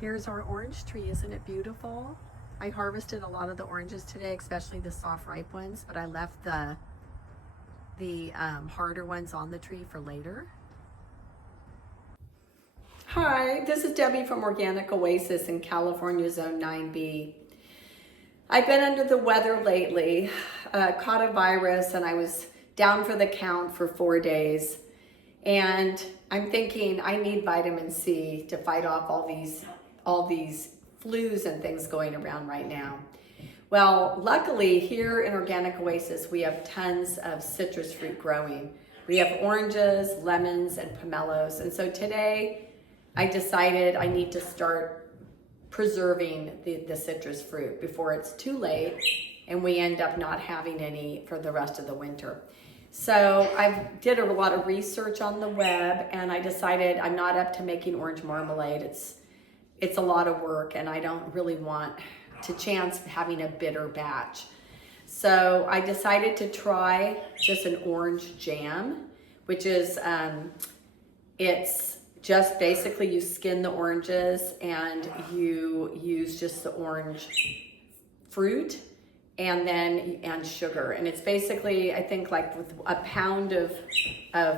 Here's our orange tree. Isn't it beautiful? I harvested a lot of the oranges today, especially the soft ripe ones, but I left the harder ones on the tree for later. Hi, this is Debbie from Organic Oasis in California Zone 9B. I've been under the weather lately, caught a virus, and I was down for the count for 4 days. And I'm thinking I need vitamin C to fight off all these flus and things going around right now. Well, luckily here in Organic Oasis, we have tons of citrus fruit growing. We have oranges, lemons, and pomelos. And so today I decided I need to start preserving the citrus fruit before it's too late and we end up not having any for the rest of the winter. So I did a lot of research on the web, and I decided I'm not up to making orange marmalade. It's a lot of work, and I don't really want to chance having a bitter batch. So I decided to try just an orange jam, which is, it's just basically you skin the oranges and you use just the orange fruit and sugar. And it's basically, I think, like with a pound of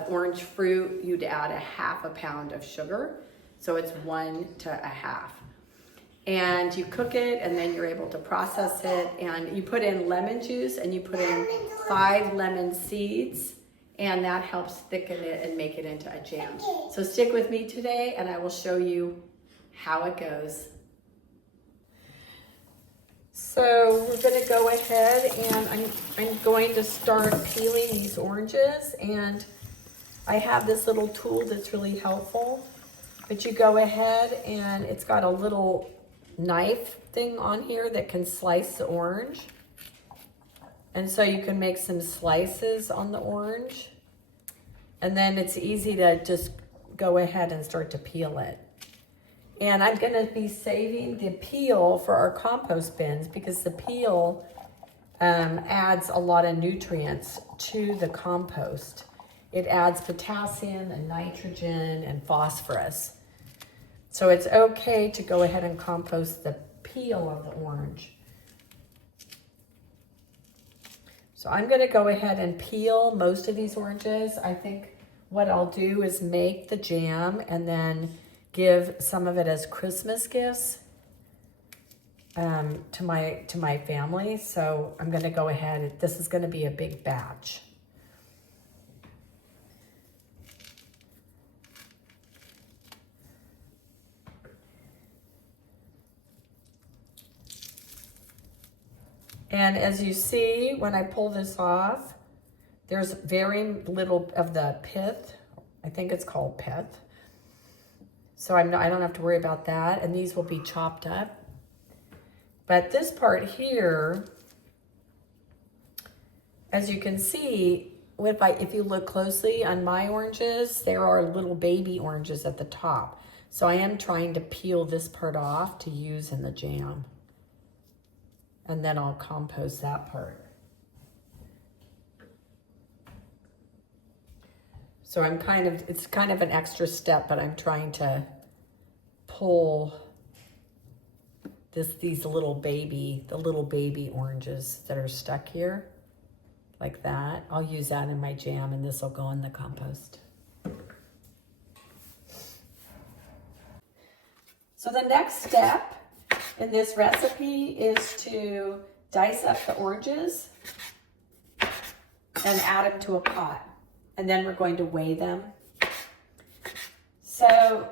orange fruit, you'd add a half a pound of sugar. So it's 1 to 1/2. And you cook it, and then you're able to process it. And you put in lemon juice, and you put in 5 lemon seeds, and that helps thicken it and make it into a jam. So stick with me today, and I will show you how it goes. So we're going to go ahead, and I'm going to start peeling these oranges, and I have this little tool that's really helpful. But you go ahead, and it's got a little knife thing on here that can slice the orange. And so you can make some slices on the orange. And then it's easy to just go ahead and start to peel it. And I'm going to be saving the peel for our compost bins because the peel adds a lot of nutrients to the compost. It adds potassium and nitrogen and phosphorus. So it's okay to go ahead and compost the peel of the orange. So I'm going to go ahead and peel most of these oranges. I think what I'll do is make the jam and then give some of it as Christmas gifts to my family. So I'm going to go ahead. This is going to be a big batch. And as you see, when I pull this off, there's very little of the pith. I think it's called pith. So I don't have to worry about that. And these will be chopped up. But this part here, as you can see, if you look closely on my oranges, there are little baby oranges at the top. So I am trying to peel this part off to use in the jam. And then I'll compost that part. So it's kind of an extra step, but I'm trying to pull the little baby oranges that are stuck here, like that. I'll use that in my jam, and this will go in the compost. So the next step in this recipe is to dice up the oranges and add them to a pot. And then we're going to weigh them. So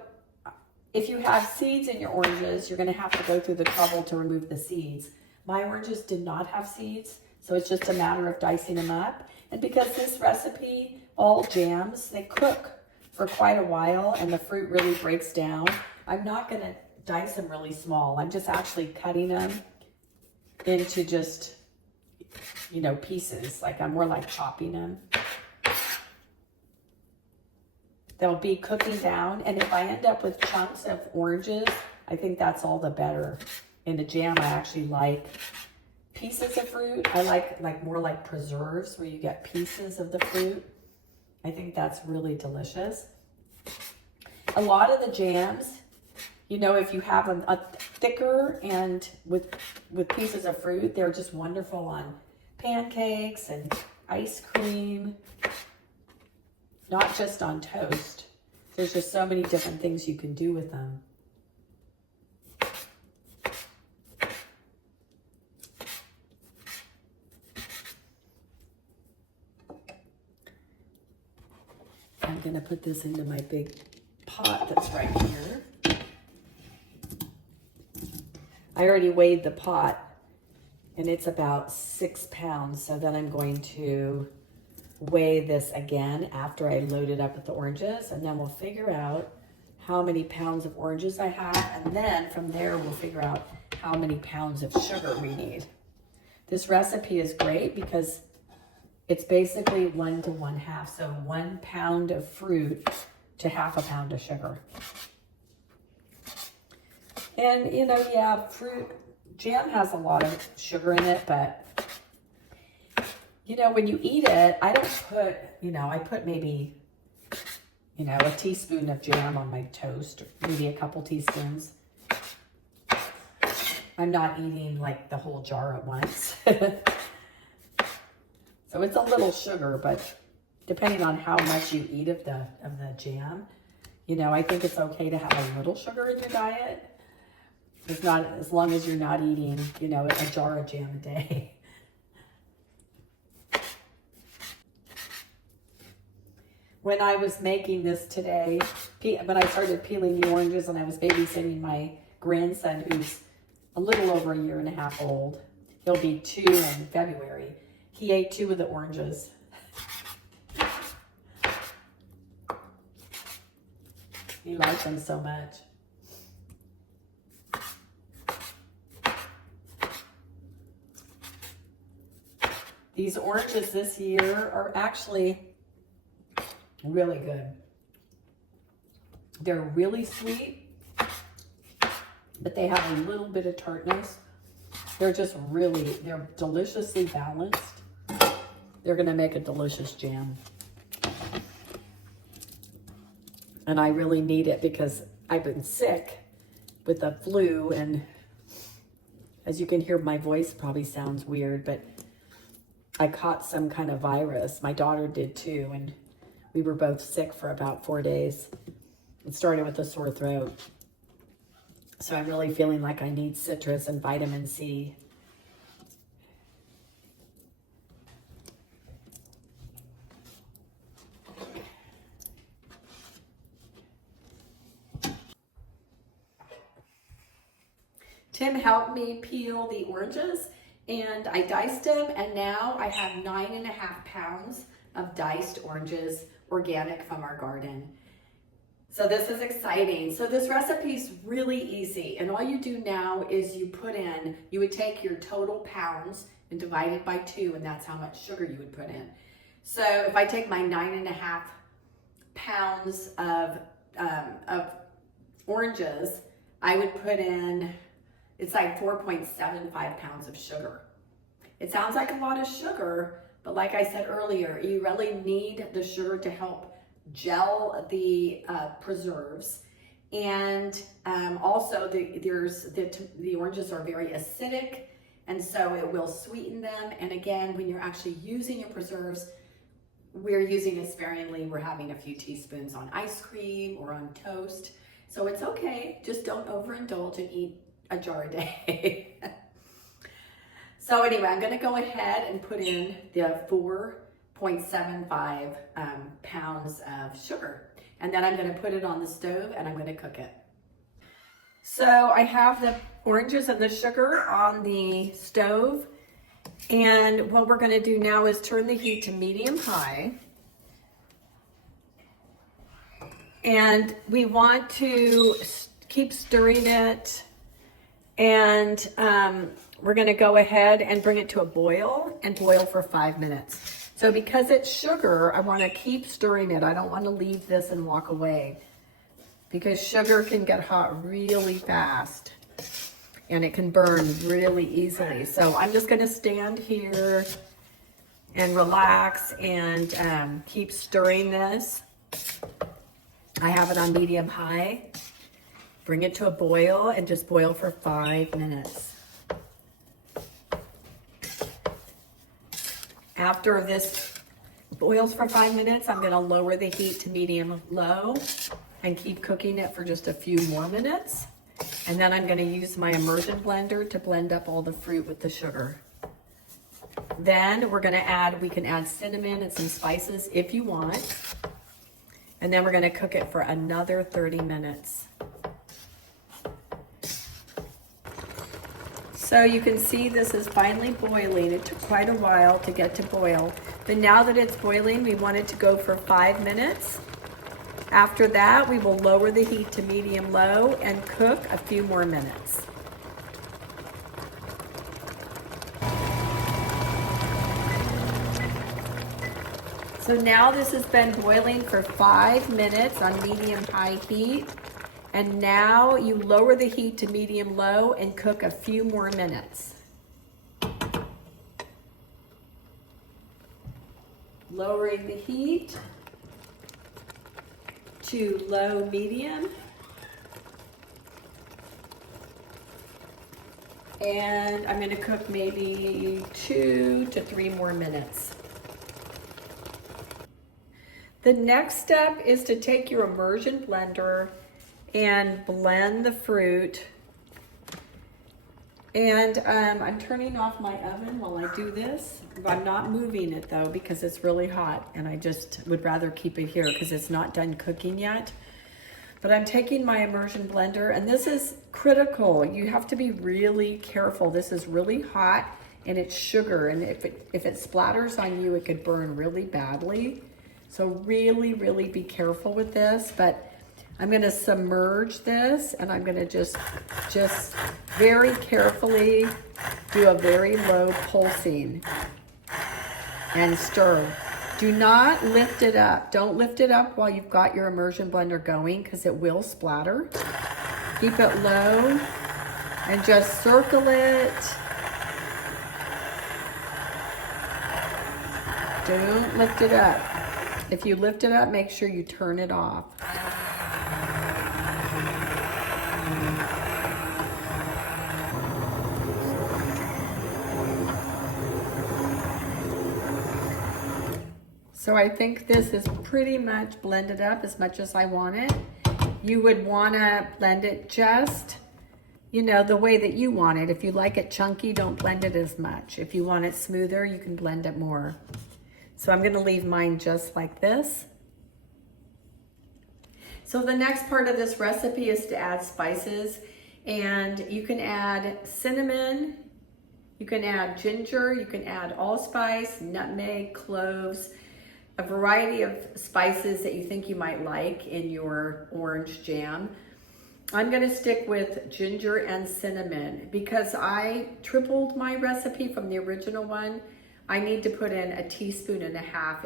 if you have seeds in your oranges, you're going to have to go through the trouble to remove the seeds. My oranges did not have seeds, so it's just a matter of dicing them up. And because this recipe, all jams, they cook for quite a while and the fruit really breaks down, I'm not going to dice them really small. I'm just actually cutting them into just, pieces. I'm more like chopping them. They'll be cooking down, and if I end up with chunks of oranges, I think that's all the better. In a jam, I actually like pieces of fruit. I like more like preserves where you get pieces of the fruit. I think that's really delicious. A lot of the jams, You know, if you have a thicker and with pieces of fruit, they're just wonderful on pancakes and ice cream, not just on toast. There's just so many different things you can do with them. I'm gonna put this into my big pot that's right here. I already weighed the pot and it's about 6 pounds. So then I'm going to weigh this again after I load it up with the oranges, and then we'll figure out how many pounds of oranges I have. And then from there, we'll figure out how many pounds of sugar we need. This recipe is great because it's basically 1 to 1/2. So 1 pound of fruit to 1/2 pound of sugar. And, you know, yeah, fruit jam has a lot of sugar in it, but, you know, when you eat it, I don't put, you know, I put maybe, you know, a teaspoon of jam on my toast, or maybe a couple teaspoons. I'm not eating like the whole jar at once. So it's a little sugar, but depending on how much you eat of the jam, you know, I think it's okay to have a little sugar in your diet. It's not, as long as you're not eating, you know, a jar of jam a day. When I was making this today, when I started peeling the oranges and I was babysitting my grandson, who's a little over 1.5 years old, he'll be 2 in February. He ate 2 of the oranges. He liked them so much. These oranges this year are actually really good. They're really sweet, but they have a little bit of tartness. They're just really, they're deliciously balanced. They're gonna make a delicious jam. And I really need it because I've been sick with the flu, and as you can hear, my voice probably sounds weird, but I caught some kind of virus. My daughter did too, and we were both sick for about 4 days. It started with a sore throat. So I'm really feeling like I need citrus and vitamin C. Tim helped me peel the oranges, and I diced them, and now I have 9.5 pounds of diced oranges, organic from our garden. So this is exciting. So this recipe is really easy, and all you do now is you would take your total pounds and divide it by 2, and that's how much sugar you would put in. So if I take my 9.5 pounds of oranges, I would put in, it's like 4.75 pounds of sugar. It sounds like a lot of sugar, but like I said earlier, you really need the sugar to help gel the preserves. And also the oranges are very acidic, and so it will sweeten them. And again, when you're actually using your preserves, we're using it sparingly. We're having a few teaspoons on ice cream or on toast. So it's okay, just don't overindulge and eat a jar a day. So anyway, I'm gonna go ahead and put in the 4.75 pounds of sugar. And then I'm gonna put it on the stove and I'm gonna cook it. So I have the oranges and the sugar on the stove. And what we're gonna do now is turn the heat to medium-high. And we want to keep stirring it. And we're gonna go ahead and bring it to a boil and boil for 5 minutes. So because it's sugar, I wanna keep stirring it. I don't wanna leave this and walk away, because sugar can get hot really fast and it can burn really easily. So I'm just gonna stand here and relax and keep stirring this. I have it on medium-high Bring it to a boil and just boil for 5 minutes. After this boils for 5 minutes, I'm going to lower the heat to medium-low and keep cooking it for just a few more minutes. And then I'm going to use my immersion blender to blend up all the fruit with the sugar. Then we're going to add, we can add cinnamon and some spices if you want. And then we're going to cook it for another 30 minutes. So you can see this is finally boiling. It took quite a while to get to boil. But now that it's boiling, we want it to go for 5 minutes. After that, we will lower the heat to medium-low and cook a few more minutes. So now this has been boiling for 5 minutes on medium-high heat. And now you lower the heat to medium-low and cook a few more minutes. Lowering the heat to low-medium. And I'm going to cook maybe 2 to 3 more minutes. The next step is to take your immersion blender and blend the fruit. And I'm turning off my oven while I do this. I'm not moving it though because it's really hot and I just would rather keep it here because it's not done cooking yet. But I'm taking my immersion blender, and this is critical. You have to be really careful. This is really hot and it's sugar, and if it splatters on you, it could burn really badly. So really, really be careful with this. But I'm going to submerge this, and I'm going to just very carefully do a very low pulsing and stir. Do not lift it up. Don't lift it up while you've got your immersion blender going because it will splatter. Keep it low and just circle it. Don't lift it up. If you lift it up, make sure you turn it off. So I think this is pretty much blended up as much as I want it. You would want to blend it just, you know, the way that you want it. If you like it chunky, don't blend it as much. If you want it smoother, you can blend it more. So I'm going to leave mine just like this. So the next part of this recipe is to add spices, and you can add cinnamon, you can add ginger, you can add allspice, nutmeg, cloves, a variety of spices that you think you might like in your orange jam. I'm going to stick with ginger and cinnamon because I tripled my recipe from the original one. I need to put in 1.5 teaspoons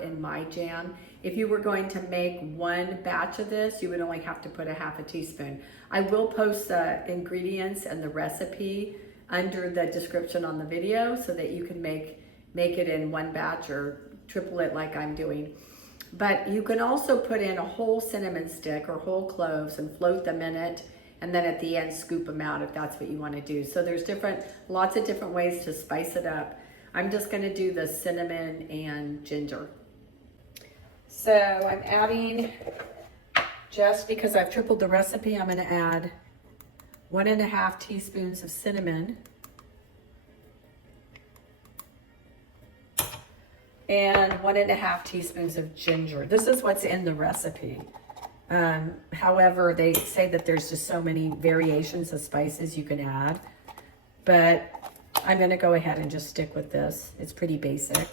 in my jam. If you were going to make one batch of this, you would only have to put 1/2 teaspoon. I will post the ingredients and the recipe under the description on the video so that you can make it in one batch or triple it like I'm doing. But you can also put in a whole cinnamon stick or whole cloves and float them in it, and then at the end scoop them out if that's what you want to do. So there's lots of different ways to spice it up. I'm just going to do the cinnamon and ginger. So I'm adding, just because I've tripled the recipe, I'm going to add 1.5 teaspoons of cinnamon and 1.5 teaspoons of ginger. This is what's in the recipe. However, they say that there's just so many variations of spices you can add, but I'm going to go ahead and just stick with this. It's pretty basic.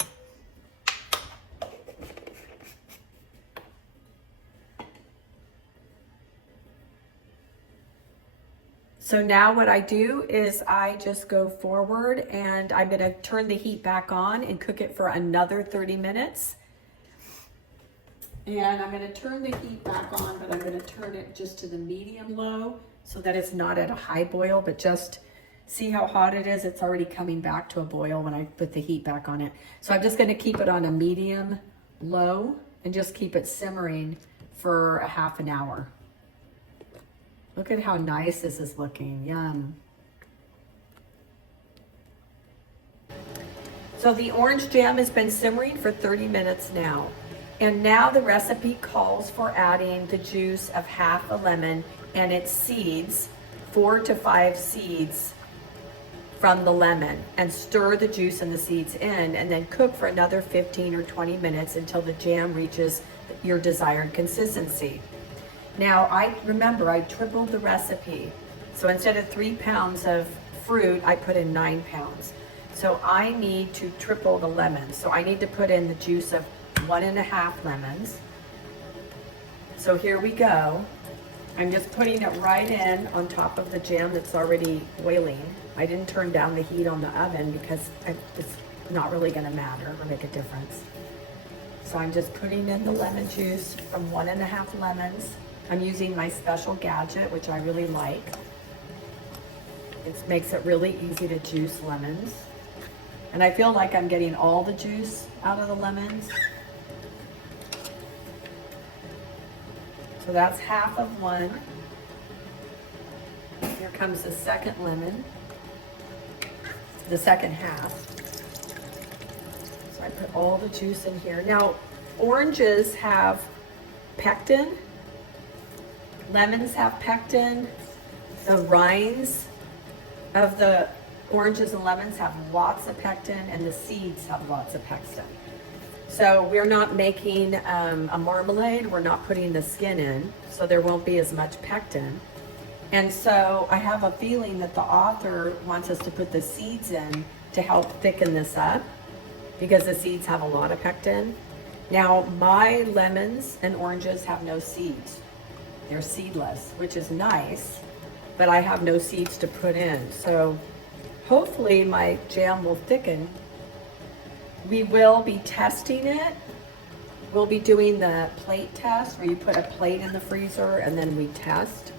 So now what I do is I just go forward, and I'm going to turn the heat back on and cook it for another 30 minutes. And I'm going to turn the heat back on, but I'm going to turn it just to the medium low so that it's not at a high boil, but just see how hot it is. It's already coming back to a boil when I put the heat back on it. So I'm just going to keep it on a medium low and just keep it simmering for 1/2 hour. Look at how nice this is looking. Yum. So the orange jam has been simmering for 30 minutes now. And now the recipe calls for adding the juice of half a lemon and its seeds, 4 to 5 seeds from the lemon, and stir the juice and the seeds in, and then cook for another 15 or 20 minutes until the jam reaches your desired consistency. Now, I tripled the recipe. So instead of 3 pounds of fruit, I put in 9 pounds. So I need to triple the lemons. So I need to put in the juice of 1.5 lemons. So here we go. I'm just putting it right in on top of the jam that's already boiling. I didn't turn down the heat on the oven because it's not really gonna matter or make a difference. So I'm just putting in the lemon juice from 1.5 lemons. I'm using my special gadget, which I really like. It makes it really easy to juice lemons. And I feel like I'm getting all the juice out of the lemons. So that's half of one. Here comes the second lemon, the second half. So I put all the juice in here. Now, oranges have pectin, lemons have pectin, the rinds of the oranges and lemons have lots of pectin, and the seeds have lots of pectin. So we're not making a marmalade, we're not putting the skin in, so there won't be as much pectin. And so I have a feeling that the author wants us to put the seeds in to help thicken this up, because the seeds have a lot of pectin. Now, my lemons and oranges have no seeds. They're seedless, which is nice, but I have no seeds to put in. So hopefully my jam will thicken. We will be testing it. We'll be doing the plate test where you put a plate in the freezer and then we test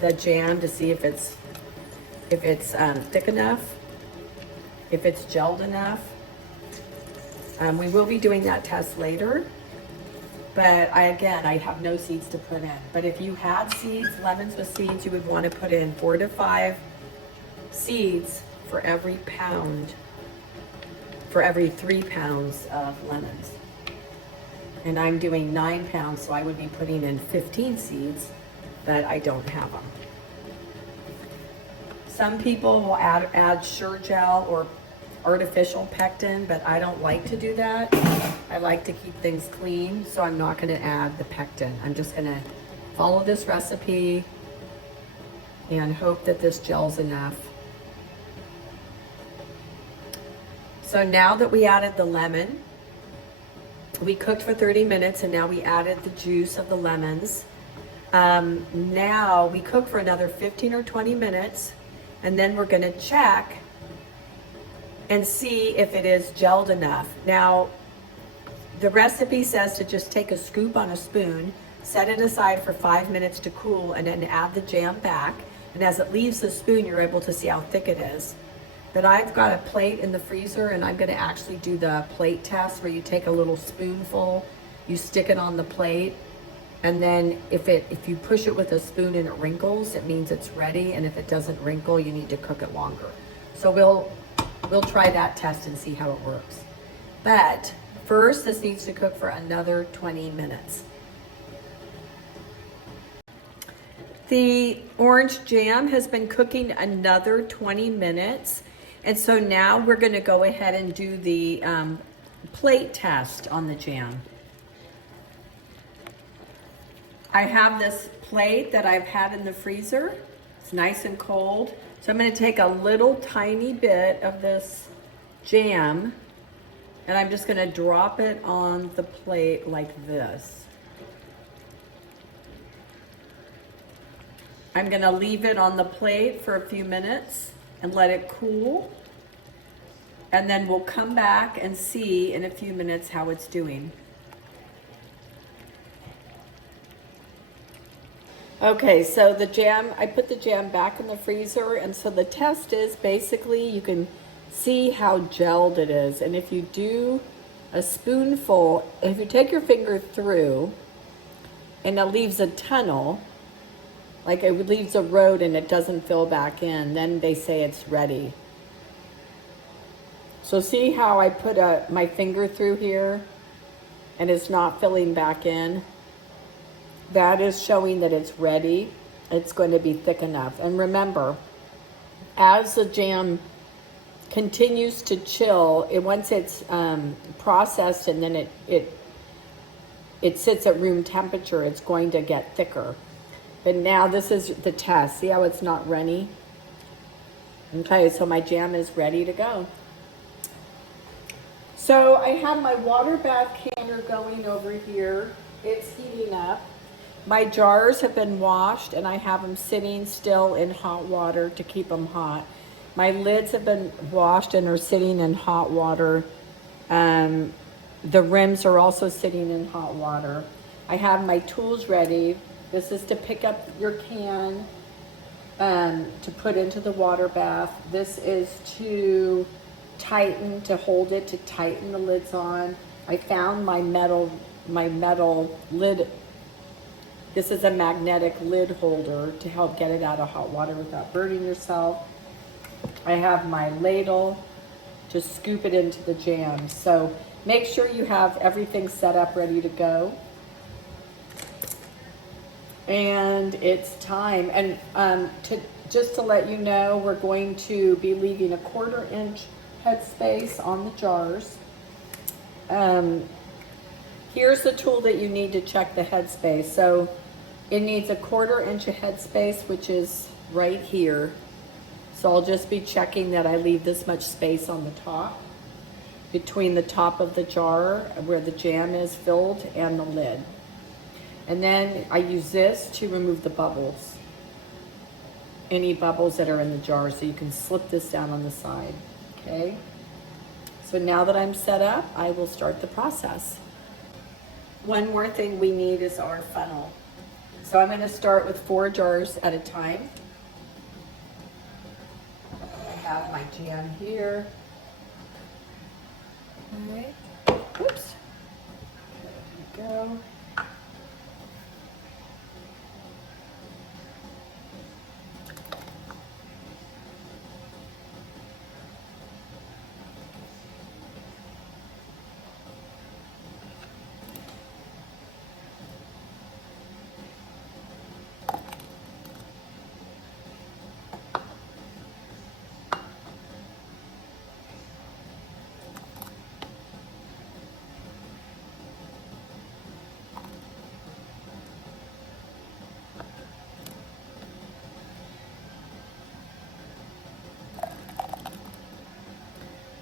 the jam to see if it's thick enough, if it's gelled enough. We will be doing that test later, but I have no seeds to put in. But if you had seeds, lemons with seeds, you would want to put in 4 to 5 seeds for every pound, for every 3 pounds of lemons. And I'm doing 9 pounds, so I would be putting in 15 seeds, but I don't have them. Some people will add Sure Gel or artificial pectin, but I don't like to do that. I like to keep things clean, so I'm not gonna add the pectin. I'm just gonna follow this recipe and hope that this gels enough. So now that we added the lemon, we cooked for 30 minutes and now we added the juice of the lemons. Now we cook for another 15 or 20 minutes and then we're gonna check and see if it is gelled enough. Now, the recipe says to just take a scoop on a spoon, set it aside for 5 minutes to cool, and then add the jam back. And as it leaves the spoon, you're able to see how thick it is. But I've got a plate in the freezer and I'm gonna actually do the plate test where you take a little spoonful, you stick it on the plate, and then if you push it with a spoon and it wrinkles, it means it's ready, and if it doesn't wrinkle, you need to cook it longer. So we'll try that test and see how it works. But first, this needs to cook for another 20 minutes. The orange jam has been cooking another 20 minutes. And so now we're gonna go ahead and do the plate test on the jam. I have this plate that I've had in the freezer. It's nice and cold. So I'm gonna take a little tiny bit of this jam and I'm just gonna drop it on the plate like this. I'm gonna leave it on the plate for a few minutes and let it cool. And then we'll come back and see in a few minutes how it's doing. Okay, so the jam, I put the jam back in the freezer, and so the test is basically you can see how gelled it is. And if you do a spoonful, if you take your finger through and it leaves a tunnel, Like it leaves a road and it doesn't fill back in. Then they say it's ready. So see how I put my finger through here and it's not filling back in? That is showing that it's ready. It's going to be thick enough. And remember, as the jam continues to chill, once it's processed and then it sits at room temperature, it's going to get thicker. But now this is the test. See how it's not runny? Okay, so my jam is ready to go. So I have my water bath canner going over here. It's heating up. My jars have been washed and I have them sitting still in hot water to keep them hot. My lids have been washed and are sitting in hot water. The rims are also sitting in hot water. I have my tools ready. This is to pick up your can to put into the water bath. This is to tighten, to hold it, to tighten the lids on. I found my metal lid. This is a magnetic lid holder to help get it out of hot water without burning yourself. I have my ladle to scoop it into the jam. So make sure you have everything set up ready to go. And it's time. And just to let you know, we're going to be leaving a 1/4 inch headspace on the jars. Here's the tool that you need to check the headspace. So it needs a 1/4 inch of headspace, which is right here. So I'll just be checking that I leave this much space on the top, between the top of the jar where the jam is filled and the lid. And then I use this to remove the bubbles, any bubbles that are in the jar. So you can slip this down on the side, okay? So now that I'm set up, I will start the process. One more thing we need is our funnel. So I'm gonna start with 4 jars at a time. I have my jam here. Okay, oops, there we go.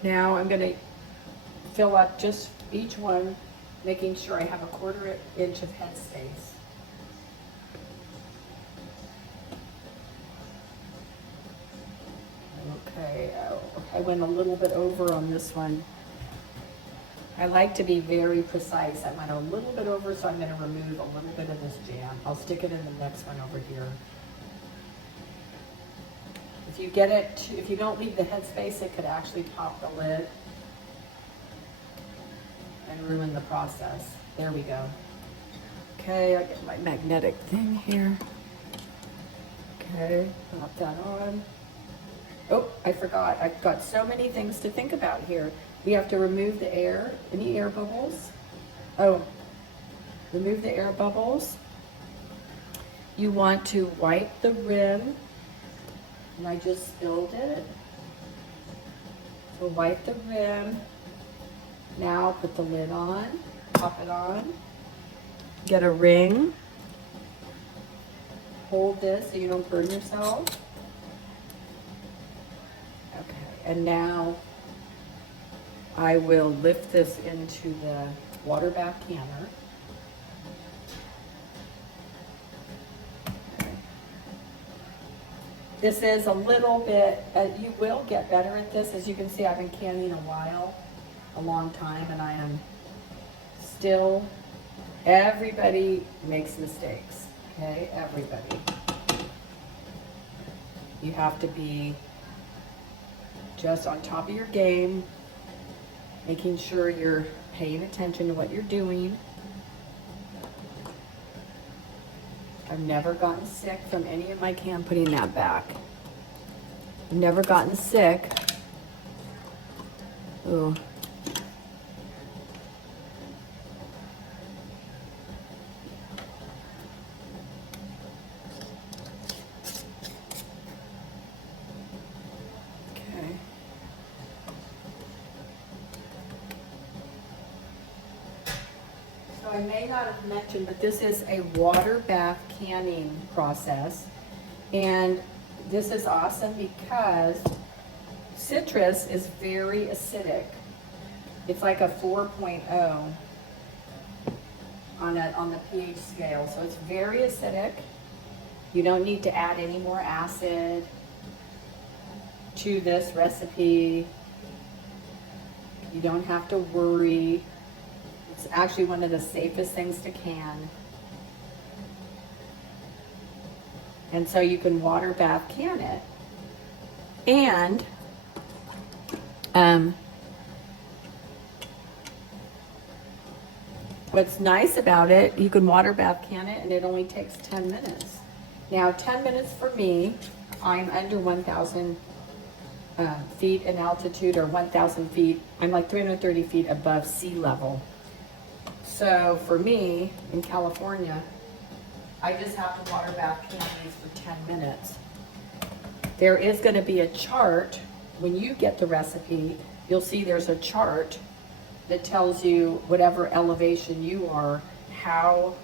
Now I'm going to fill up just each one, making sure I have a 1/4 inch of headspace. Okay, I went a little bit over on this one. I like to be very precise. I went a little bit over, so I'm going to remove a little bit of this jam. I'll stick it in the next one over here. If you get it, if you don't leave the headspace, it could actually pop the lid and ruin the process. There we go. Okay, I get my magnetic thing here. Okay, pop that on. Oh, I forgot. I've got so many things to think about here. We have to remove the air, any air bubbles. Oh, remove the air bubbles. You want to wipe the rim. And I just spilled it. So wipe the rim. Now put the lid on, pop it on. Get a ring. Hold this so you don't burn yourself. Okay, and now I will lift this into the water bath canner. This is a little bit, you will get better at this. As you can see, I've been canning a long time, and I am still, everybody makes mistakes, okay? Everybody. You have to be just on top of your game, making sure you're paying attention to what you're doing. I've never gotten sick from any of my can, putting that back. I've never gotten sick. Ooh. Okay. So I may not have mentioned, but this is a water bath canning process. And this is awesome because citrus is very acidic. It's like a 4.0 on the pH scale. So it's very acidic. You don't need to add any more acid to this recipe. You don't have to worry. It's actually one of the safest things to can. And so you can water bath can it. And what's nice about it, you can water bath can it and it only takes 10 minutes. Now 10 minutes for me, I'm under 1,000 feet in altitude, or 1,000 feet. I'm like 330 feet above sea level. So for me in California, I just have to water bath can these for 10 minutes. There is going to be a chart. When you get the recipe, you'll see there's a chart that tells you whatever elevation you are, how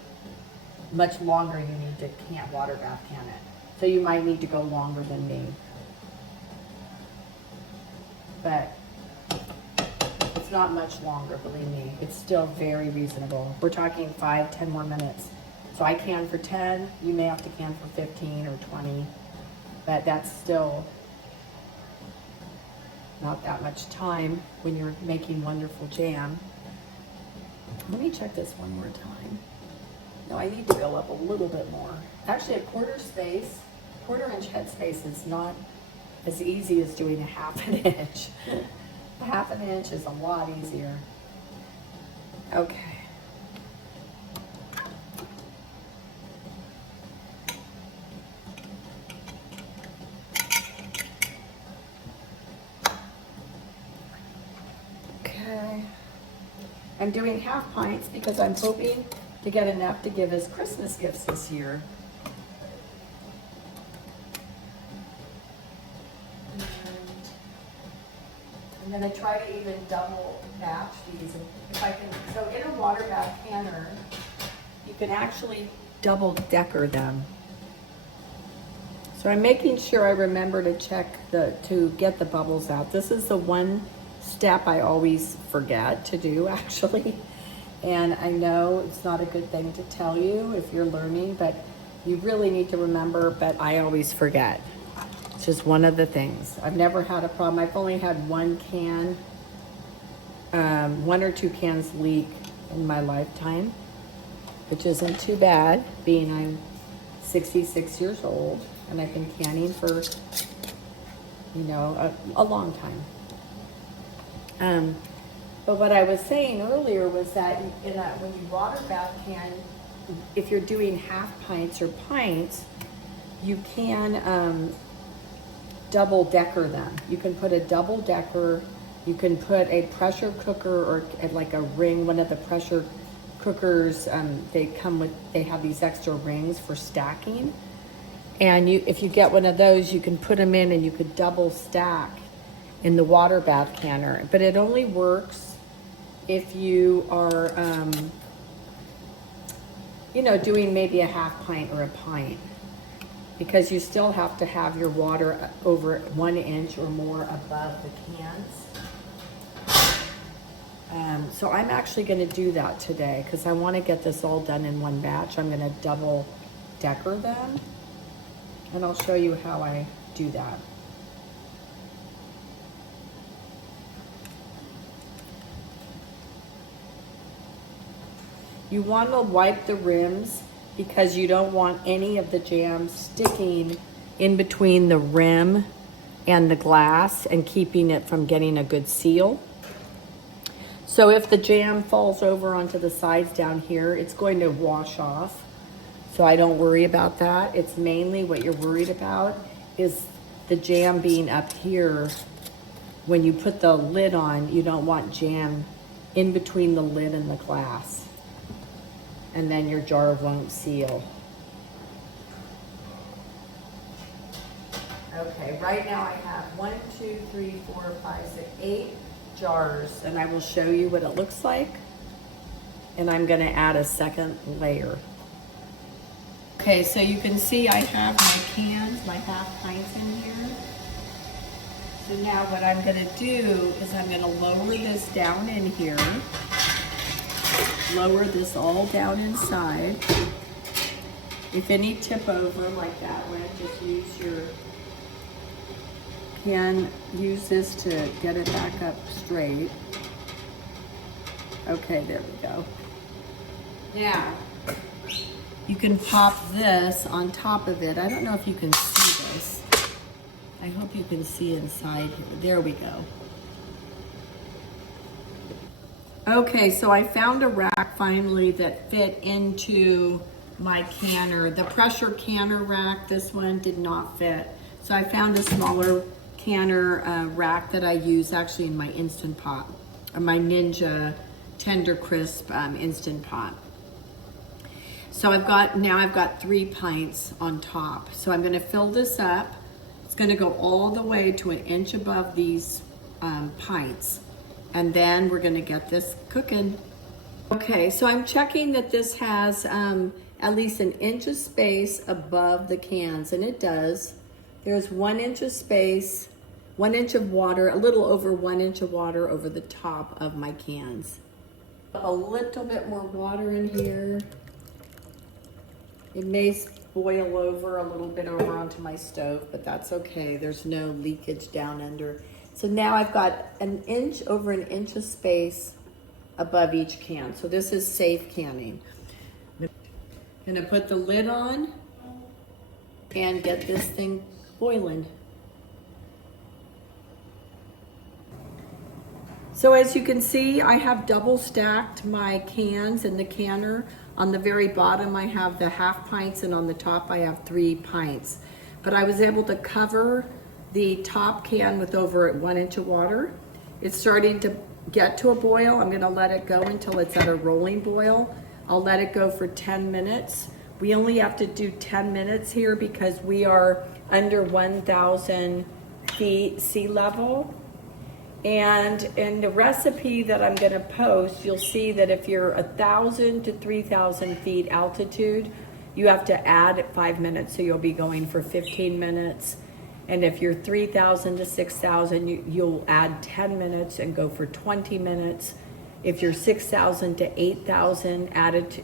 much longer you need to water bath can it. So you might need to go longer than me. But it's not much longer, believe me. It's still very reasonable. We're talking 5-10 more minutes. So I can for 10, you may have to can for 15 or 20, but that's still not that much time when you're making wonderful jam. Let me check this one more time. No, I need to go up a little bit more. Actually, a quarter-inch headspace is not as easy as doing a half an inch. A half an inch is a lot easier. Okay. I'm doing half pints because I'm hoping to get enough to give as Christmas gifts this year. And I'm going to try to even double batch these. If I can, so in a water bath canner, you can actually double decker them. So I'm making sure I remember to check to get the bubbles out. This is the one step I always forget to do, actually. And I know it's not a good thing to tell you if you're learning, but you really need to remember, but I always forget. It's just one of the things. I've never had a problem. I've only had one or two cans leak in my lifetime, which isn't too bad, being I'm 66 years old and I've been canning for, you know, a long time. But what I was saying earlier was that when you water bath can, if you're doing half pints or pints, you can double decker them. You can put a double decker, you can put a pressure cooker or like a ring, one of the pressure cookers, they have these extra rings for stacking. And if you get one of those, you can put them in and you could double stack in the water bath canner, but it only works if you are, you know, doing maybe a half pint or a pint, because you still have to have your water over 1 inch or more above the cans. So I'm actually going to do that today because I want to get this all done in one batch. I'm going to double decker them, and I'll show you how I do that. You want to wipe the rims because you don't want any of the jam sticking in between the rim and the glass and keeping it from getting a good seal. So if the jam falls over onto the sides down here, it's going to wash off. So I don't worry about that. It's mainly what you're worried about is the jam being up here. When you put the lid on, you don't want jam in between the lid and the glass. And then your jar won't seal. Okay, right now I have 1, 2, 3, 4, 5, 6, 8 jars, and I will show you what it looks like. And I'm gonna add a second layer. Okay, so you can see I have my cans, my half pints in here. So now what I'm gonna do is I'm gonna lower this down in here. Lower this all down inside. If any tip over like that one, just use this to get it back up straight. Okay, there we go. Now, you can pop this on top of it. I don't know if you can see this. I hope you can see inside here. There we go. Okay, so I found a rack finally that fit into my canner. The pressure canner rack, this one did not fit. So I found a smaller canner rack that I use actually in my Instant Pot, or my Ninja Tender Crisp Instant Pot. So now I've got 3 pints on top. So I'm gonna fill this up. It's gonna go all the way to 1 inch above these pints. And then we're gonna get this cooking. Okay, so I'm checking that this has at least 1 inch of space above the cans, and it does. There's 1 inch of space, 1 inch of water, a little over 1 inch of water over the top of my cans. A little bit more water in here. It may boil over a little bit over onto my stove, but that's okay. There's no leakage down under. So now I've got 1 inch over 1 inch of space above each can. So this is safe canning. I'm gonna put the lid on and get this thing boiling. So as you can see, I have double stacked my cans in the canner. On the very bottom, I have the half pints, and on the top, I have 3 pints. But I was able to cover the top can with over 1 inch of water. It's starting to get to a boil. I'm gonna let it go until it's at a rolling boil. I'll let it go for 10 minutes. We only have to do 10 minutes here because we are under 1,000 feet sea level. And in the recipe that I'm gonna post, you'll see that if you're 1,000 to 3,000 feet altitude, you have to add 5 minutes, so you'll be going for 15 minutes. And if you're 3,000 to 6,000, you'll add 10 minutes and go for 20 minutes. If you're 6,000 to 8,000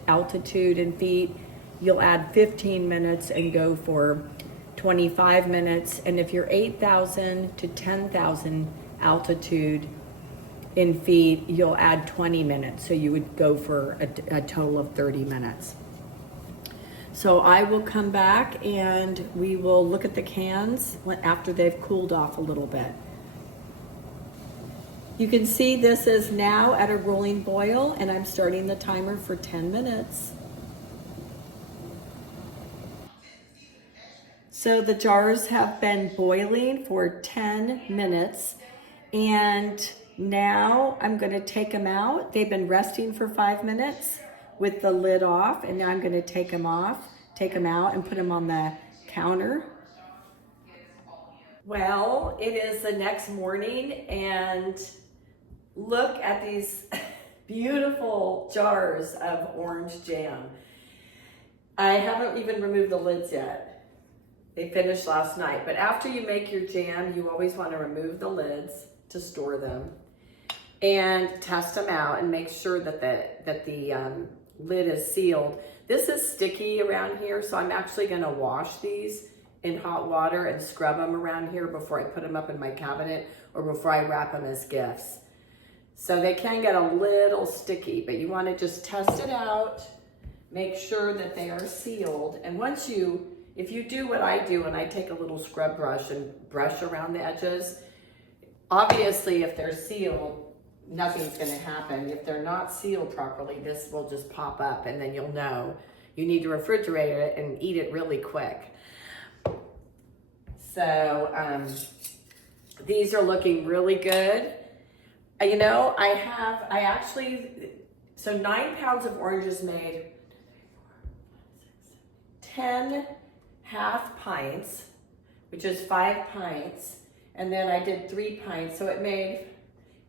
altitude in feet, you'll add 15 minutes and go for 25 minutes. And if you're 8,000 to 10,000 altitude in feet, you'll add 20 minutes. So you would go for a total of 30 minutes. So I will come back and we will look at the cans after they've cooled off a little bit. You can see this is now at a rolling boil, and I'm starting the timer for 10 minutes. So the jars have been boiling for 10 minutes, and now I'm gonna take them out. They've been resting for 5 minutes with the lid off, and now I'm gonna take them out and put them on the counter. Well, it is the next morning, and look at these beautiful jars of orange jam. I haven't even removed the lids yet. They finished last night, but after you make your jam, you always want to remove the lids to store them and test them out and make sure that the lid is sealed. This is sticky around here, so I'm actually gonna wash these in hot water and scrub them around here before I put them up in my cabinet or before I wrap them as gifts. So they can get a little sticky, but you wanna just test it out, make sure that they are sealed. And if you do what I do, and I take a little scrub brush and brush around the edges, obviously if they're sealed, nothing's gonna happen. If they're not sealed properly, this will just pop up, and then you'll know. you need to refrigerate it and eat it really quick. So these are looking really good. You know, so 9 pounds of oranges made 10 half pints, which is 5 pints. And then I did 3 pints, so it made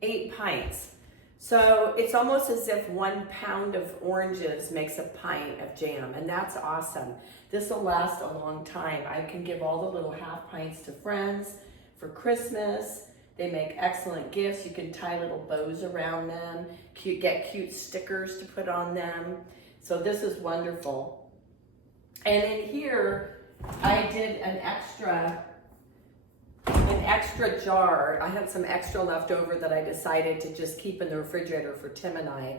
8 pints. So it's almost as if 1 pound of oranges makes a pint of jam, and that's awesome. This will last a long time. I can give all the little half pints to friends for Christmas. They make excellent gifts. You can tie little bows around them, get cute stickers to put on them. So this is wonderful. And in here, I did an extra jar. I had some extra left over that I decided to just keep in the refrigerator for Tim and I.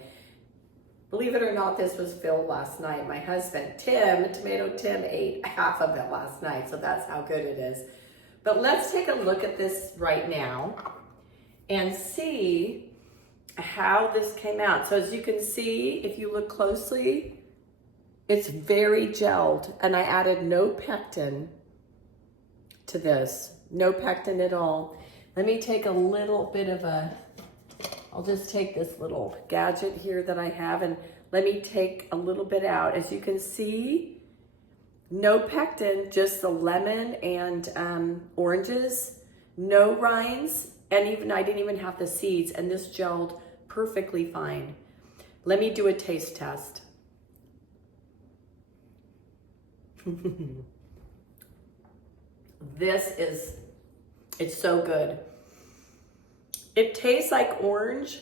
Believe it or not, this was filled last night. My husband, Tomato Tim, ate half of it last night, so that's how good it is. But let's take a look at this right now and see how this came out. So as you can see, if you look closely, it's very gelled, and I added no pectin to this. No pectin at all. Let me take a little bit of I'll just take this little gadget here that I have, and let me take a little bit out. As you can see, no pectin, just the lemon and oranges, no rinds, and I didn't even have the seeds, and this gelled perfectly fine. Let me do a taste test. It's so good. It tastes like orange,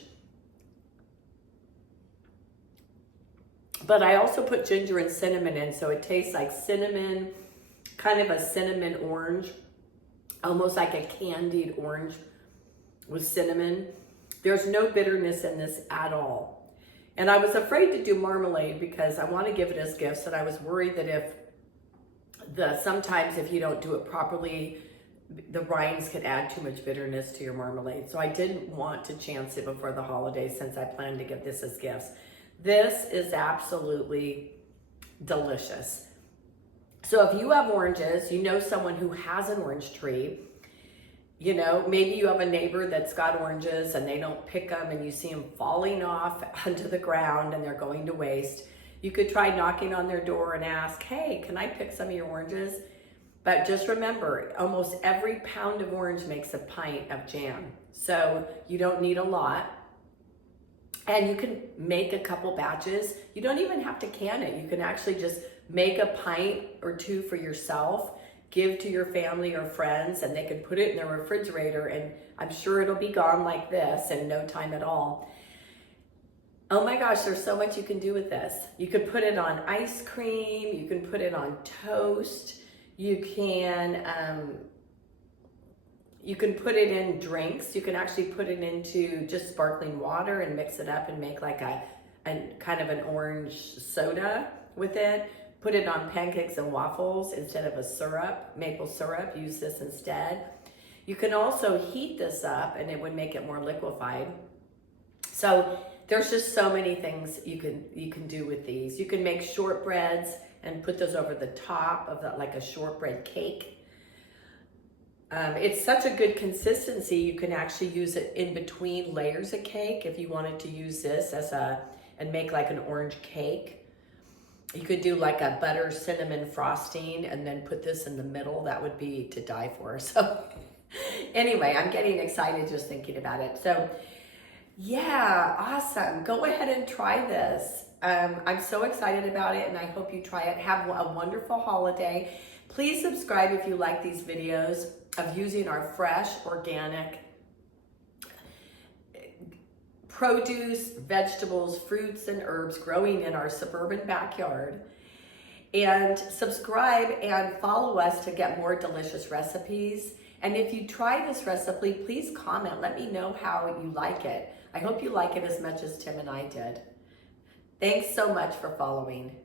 but I also put ginger and cinnamon in, so it tastes like cinnamon, kind of a cinnamon orange, almost like a candied orange with cinnamon. There's no bitterness in this at all. And I was afraid to do marmalade because I want to give it as gifts, and I was worried that sometimes if you don't do it properly, the rinds can add too much bitterness to your marmalade. So I didn't want to chance it before the holidays since I planned to give this as gifts. This is absolutely delicious. So if you have oranges, you know someone who has an orange tree, you know, maybe you have a neighbor that's got oranges and they don't pick them and you see them falling off onto the ground and they're going to waste. You could try knocking on their door and ask, hey, can I pick some of your oranges? But just remember, almost every pound of orange makes a pint of jam. So you don't need a lot. And you can make a couple batches. You don't even have to can it. You can actually just make a pint or 2 for yourself, give to your family or friends, and they can put it in their refrigerator, and I'm sure it'll be gone like this in no time at all. Oh my gosh, there's so much you can do with this. You could put it on ice cream, you can put it on toast, you can put it in drinks. You can actually put it into just sparkling water and mix it up and make like a kind of an orange soda with it. Put it on pancakes and waffles instead of a syrup, maple syrup, use this instead. You can also heat this up and it would make it more liquefied. So there's just so many things you can do with these. You can make shortbreads and put those over the top of like a shortbread cake. It's such a good consistency. You can actually use it in between layers of cake if you wanted to use this and make like an orange cake. You could do like a butter cinnamon frosting and then put this in the middle. That would be to die for. So anyway, I'm getting excited just thinking about it. So yeah, awesome. Go ahead and try this. I'm so excited about it and I hope you try it. Have a wonderful holiday. Please subscribe if you like these videos of using our fresh, organic produce, vegetables, fruits, and herbs growing in our suburban backyard. And subscribe and follow us to get more delicious recipes. And if you try this recipe, please comment. Let me know how you like it. I hope you like it as much as Tim and I did. Thanks so much for following.